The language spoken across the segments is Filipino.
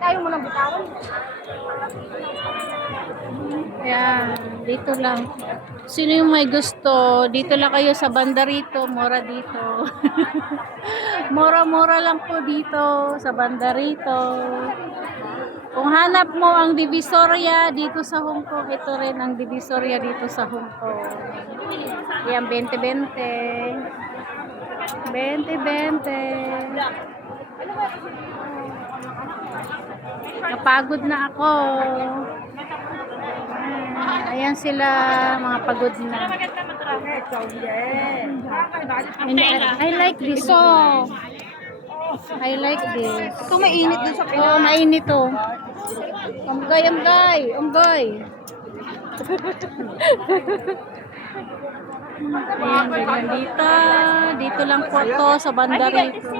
Ayaw mo nang bitawan. Yan, dito lang. Sino yung may gusto? Dito lang kayo sa banda rito. Mura dito. Mura-mura lang po dito sa banda rito. Kung hanap mo ang Divisoria dito sa Hong Kong, ito rin ang Divisoria dito sa Hong Kong. Yan, 20-20. 20-20. Napagod na ako. Ayan sila, mga pagod na. And I like this one. I like this. Ito mainit din sa Oo, mainit to. Amgay, amgay, amgay. Ayan, ganyan dito. Dito lang po to sa banda rito.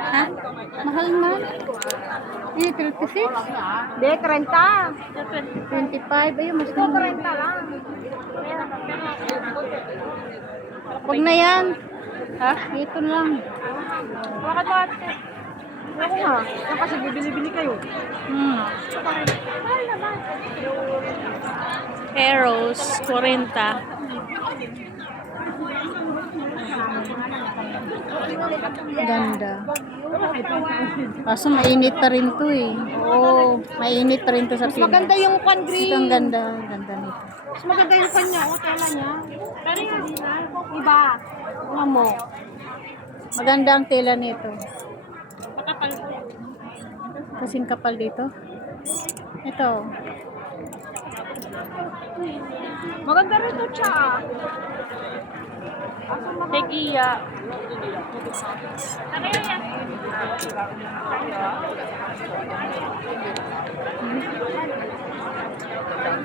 Ha? Mahal na? Hindi, 36? Hindi, 30. 25. Ayun, mas 30 lang. Huwag na yan. Ha? Ito lang. Bakit ba? Ako nga. Kasi bibili-bili kayo. Eros, 40. Ganda. Kaso mainit pa rin to eh. Oo, mainit pa rin to sa Pinas. Maganda yung pan green. Ito ang ganda. Ganda nito. Mas maganda yung kanya. O, tela niya. Pero yung iba. Ano mo? Maganda ang tela nito. Makapal. Kasing kapal dito. Ito. Maganda rin ito, siya. Tegiya. Ano yan?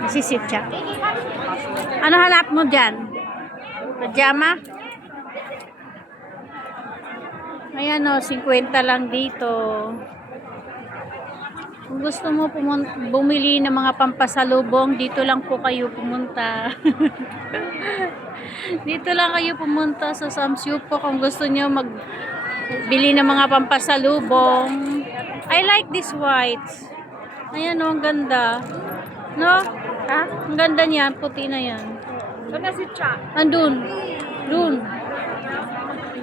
Nasisit siya. Ano hanap mo dyan? Pajama? Ayan o, 50 lang dito. Kung gusto mo bumili ng mga pampasalubong, dito lang po kayo pumunta. Dito lang kayo pumunta sa Samsung po kung gusto niyo magbili ng mga pampasalubong. I like this white. Ayan o, ang ganda. No? Ha? Ang ganda niyan, puti na yan. Ano si Cha? Andun. Dun.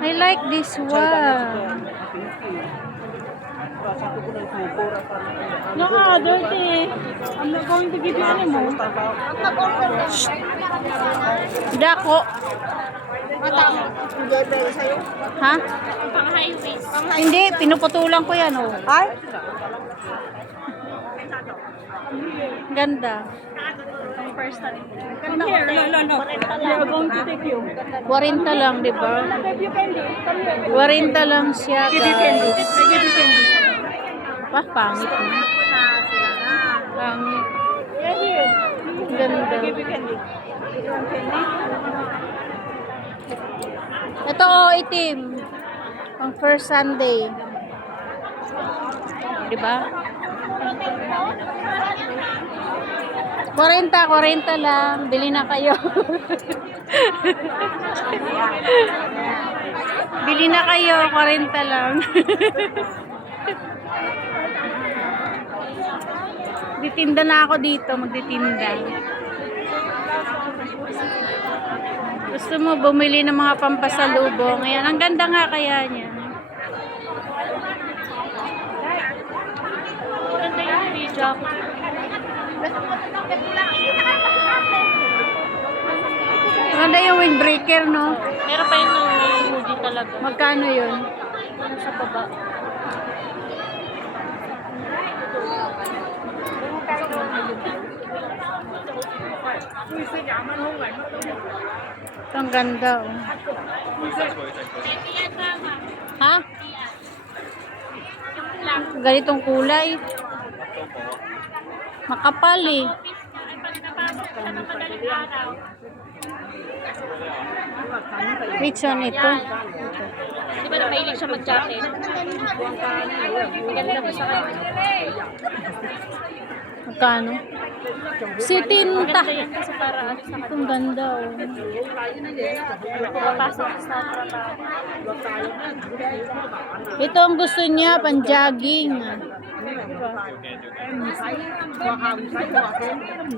I like this one. No, dirty. I'm not going to give you anymore. I'm not order. Dako. Matama. Hindi sa'yo? Ha? Pang highways. Hindi, pinuputulan ko yan oh. Ay? Ganda. Come here. No. We are going to take you. 40 lang, di ba? Give you candy. Come here. 40 lang siya, Give you candy. guys. I give you candy. Pangit mo. Pangit. Yeah, here. Ganda. Give you candy. You want candy? Ito oh, itim. Pang first Sunday. Di ba? 40 lang. Bili na kayo. Bili na kayo, 40 lang. Ditinda na ako dito, magtitinda. Gusto mo bumili ng mga pampasalubong. Ayan, ang ganda nga kaya niya. Ganda yung video. Maganda yung windbreaker, no? Meron pa yung hoodie talaga. Magkano yun? Nasa baba. Ito ang ganda, oh. Ha? Ganitong kulay. Makapal eh. Which one ito? Di ba na mahilig siya mag-jacket? Maganda ba sa kanya? Magkano? Si Tinta. Maganda yan kasi para ano sa kanya. Ang ganda oh. Pumapasok sa trabaho. Ito ang gusto niya, pang-jogging.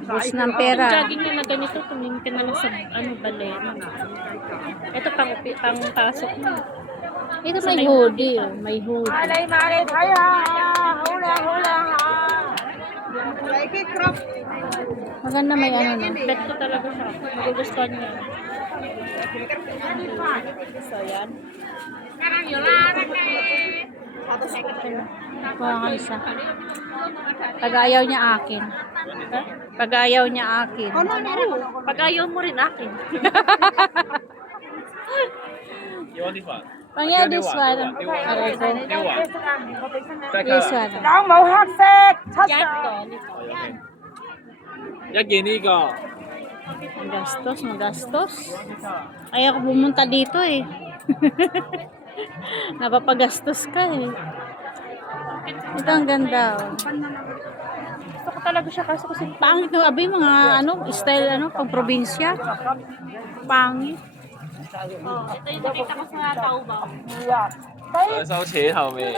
Bus ng pera. Jogging na na ganito, tumingin ka na lang sa baler. Ito pang pasok mo. Ito may hoodie oh. May hoodie. Maganda may ano no. Bet ko talaga siya. Magugustuhan niya. So, yan. Kuha ka isa. Pag ayaw niya akin. Pag ayaw niya akin. Pag ayaw mo rin akin. You want this one? Pang yeah, this one. Aray ko. New one. This one. Yan ko. Okay. 一件呢個 Magastos, magastos. Ayaw ko pumunta dito eh. Napapagastos ka eh. Ito ang ganda oh. Gusto ko talaga siya kasi Pangit no, abi mga ano, style ano, pang probinsya. Pangit. ito yung nakita ko sa Taobao. 收錢後面。